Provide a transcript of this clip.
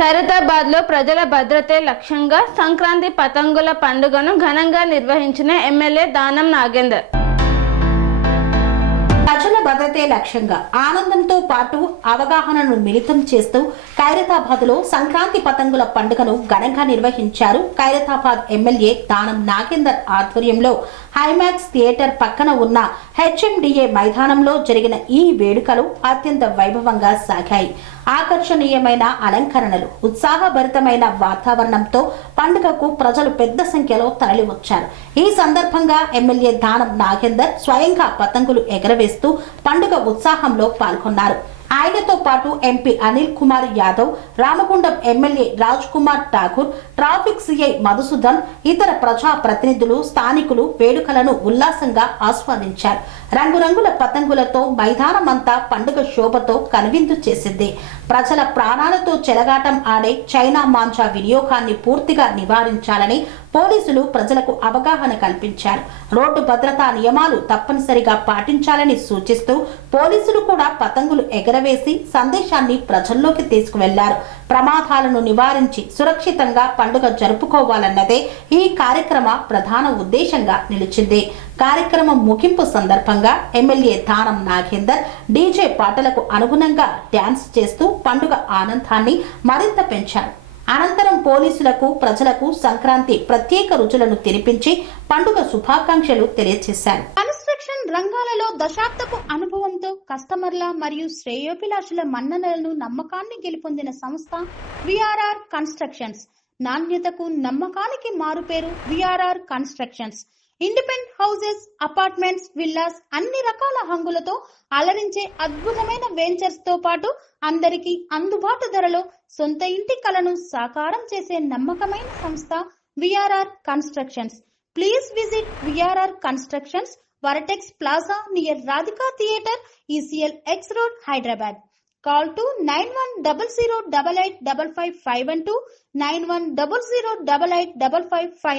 ఖైరతాబాద్ లో ప్రజల భద్రతే లక్ష్యంగా సంక్రాంతి పతంగుల పండుగను ఘనంగా నిర్వహించిన ఎమ్మెల్యే దానం నాగేందర్. ప్రజల భద్రతే లక్ష్యంగా ఆనందంతో పాటు అవగాహనను మిళితం చేస్తూ ఖైరతాబాద్ లో సంక్రాంతి పతంగుల పండుగను ఘనంగా నిర్వహించారు. ఖైరతాబాద్ ఎమ్మెల్యే దానం నాగేందర్ ఆధ్వర్యంలో హైమాక్స్ థియేటర్ పక్కన ఉన్న హెచ్ఎండిఏ మైదానంలో జరిగిన ఈ వేడుకలు అత్యంత వైభవంగా సాగాయి. ఆకర్షణీయమైన అలంకరణలు, ఉత్సాహభరితమైన వాతావరణంతో పండుగకు ప్రజలు పెద్ద సంఖ్యలో తరలివచ్చారు. ఈ సందర్భంగా ఎమ్మెల్యే దానం నాగేందర్ స్వయంగా పతంగులు ఎగరవేస్తూ పండుగ ఉత్సాహంలో పాల్గొన్నారు. ఆయనతో పాటు MP Anil Kumar Yadav, Ramagundam MLA Raj Kumar Thakur, traffic CI Madhusudan, ఇతర ప్రజా ప్రతినిధులు, స్థానికులు వేడుకలను ఉల్లాసంగా ఆస్వాదించారు. రంగురంగుల పతంగులతో మైదానమంతా పండుగ శోభతో కనువిందు చేసింది. ప్రజల ప్రాణాలతో చెలగాటం ఆడే చైనా మాంజా వినియోగాన్ని పూర్తిగా నివారించాలని పోలీసులు ప్రజలకు అవగాహన కల్పించారు. రోడ్డు భద్రతా నియమాలు తప్పనిసరిగా పాటించాలని సూచిస్తూ పోలీసులు కూడా పతంగులు ఎగరవేసి సందేశాన్ని ప్రజల్లోకి తీసుకువెళ్లారు. ప్రమాదాలను నివారించి సురక్షితంగా పండుగ జరుపుకోవాలన్నదే ఈ కార్యక్రమ ప్రధాన ఉద్దేశంగా నిలిచింది. కార్యక్రమం ముగింపు సందర్భంగా ఎమ్మెల్యే దానం నాగేందర్ డీజే పాటలకు అనుగుణంగా డ్యాన్స్ చేస్తూ పండుగ ఆనందాన్ని మరింత పెంచారు. అనంతరం పోలీసులకు, ప్రజలకు సంక్రాంతి ప్రత్యేక రుచులను తినిపించి పండుగ శుభాకాంక్షలు తెలియజేశారు. కన్స్ట్రక్షన్ రంగాలలో దశాబ్దపు అనుభవంతో కస్టమర్ల మరియు శ్రేయోభిలాషుల మన్ననలను, నమ్మకాన్ని గెలుపొందిన సంస్థ విఆర్ఆర్ కన్స్ట్రక్షన్స్. నాణ్యతకు, నమ్మకానికి మారుపేరు VRR constructions. Independent houses, apartments, villas అన్ని రకాల హంగులతో అలరించే అద్భుతమైన వెంచర్స్ తో పాటు అందరికీ అందుబాటు ధరలో సొంత ఇంటి కలను సాకారం చేసే నమ్మకమైన సంస్థ VRR constructions. Please visit VRR constructions, వరటెక్స్ plaza near Radhika theatre, ECL X Road, Hyderabad. Call to 910088555512 9100885555.